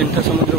पेंटा समुद्र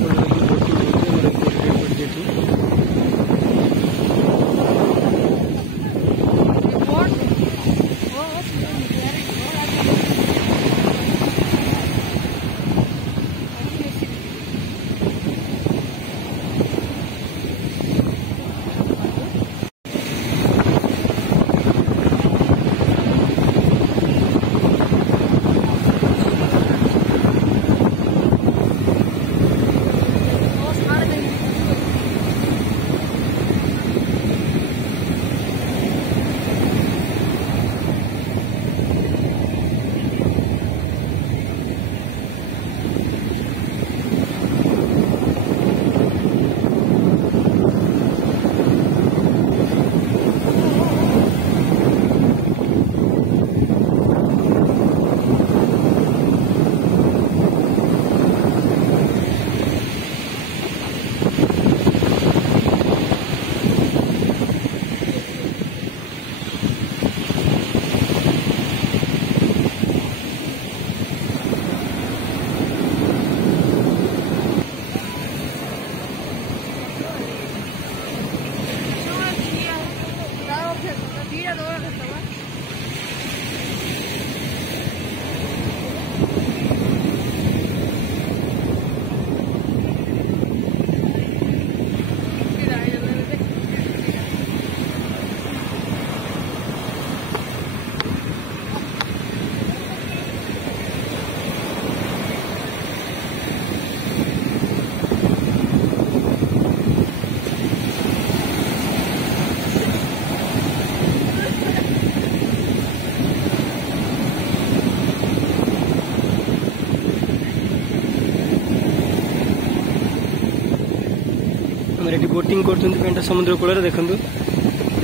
बोटिंग कर पेंटा समुद्र कूल देखो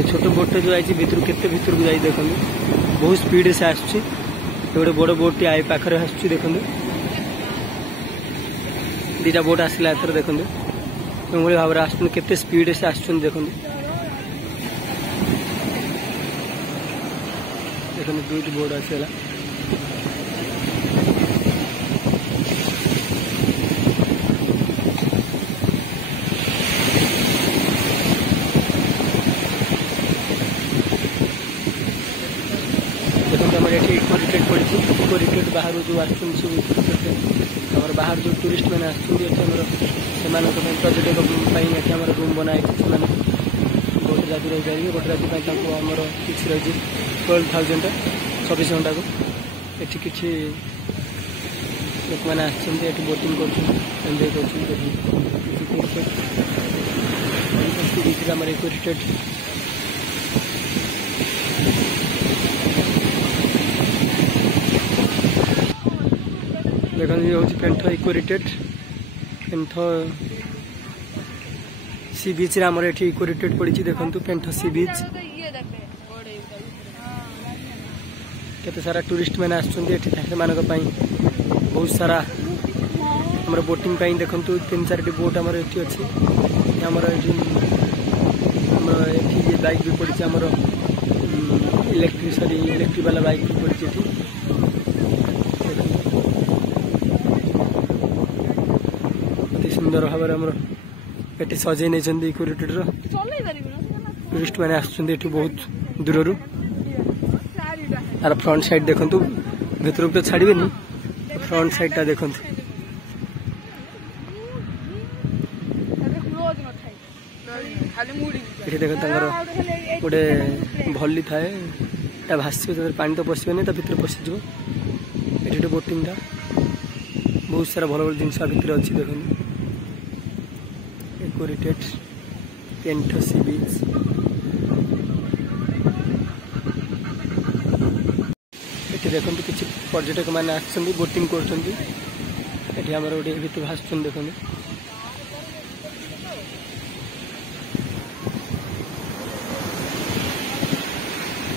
छोट बोटे जो आई भितर के भितर को जाए देखो बहुत स्पीड से आसुच्छी गोटे बड़ बोट आई पाखे आसुच्छी देखो दीटा बोट आसला एथर देखो भाव में आस के स्पीड से आसुच्च देखो देखो दुईट बोट आसला रिटेट बाहर जो आसर बाहर जो टूरिस्ट मैंने आसर पर्यटक रूम बनाई गोटे राति रही पारे गोटे राति आमर किसी रही 12,000 24 घंटा को ये किसी लोक मैंने आसोटिंग कर इको रिटेट देखो ये हूँ पेंठ इको रिटेट पेंठ सी बीच आमर ये इको रिटेट पड़ी देखो पेंठ सी बीच केते सारा टूरिस्ट मैंने आसमान बहुत सारा आम बोटिंग देखो 3-4 बोट आमर ये अच्छी आमर ये बाइक भी पड़ी आमर इलेक्ट्रिक वाला बाइक भी पड़ी सुंदर भाव में सजे नहीं इको रिटेट टूरिस्ट मैंने आसुच्च बहुत दूर यार फ्रंट साइड देखु भीतर तो छाड़े फ्रंट साइड टा देखु ये देख गोटे भली थाए भासी पानी तो पशेनि भर पशिज ये बोटिंग बहुत सारा भल भल जिनस भितर अच्छी देखो इको रिटेट पेंठ सी बीच ये देखो किसी पर्यटक मैंने आसुच्च बोटिंग कर गोटे भीतर भाषुन देखो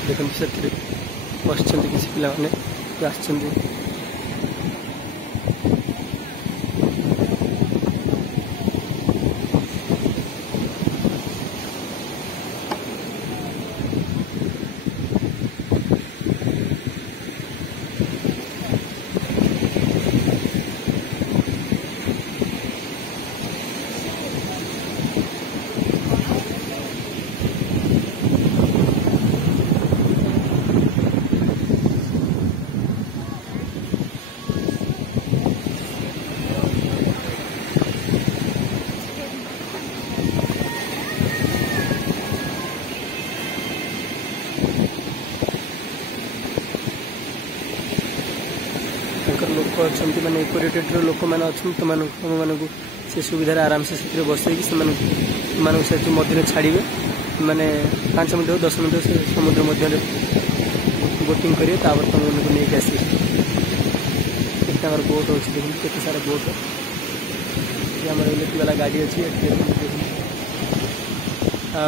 देखो से बस किसी पिला आस अच्छा मैंने इकोरिटेटर लोक मैंने अच्छा तुम से सुविधा आराम से बसई से मध्य छाड़े मैंने 5 मिनट 10 मिनट से समुद्र मध्य बोटिंग करेंगे तापर तुम मन को लेकिन आस बोट अच्छी देखिए केते सारा बोट आम इलेक्ट्रिक वाला गाड़ी अच्छी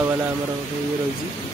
वाला आमर ये रही